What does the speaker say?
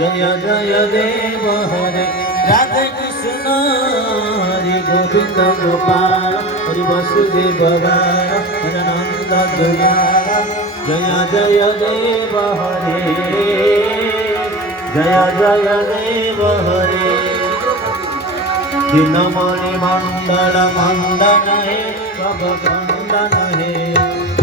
जय जय देव हरे राधे कृष्ण हरि गोविंद गोपाल हरि वसुदेव नंद दुलाल जय जय देव हरे जय जय देव हरे दिनमणि मंडल मंदन हे सब खंडन हे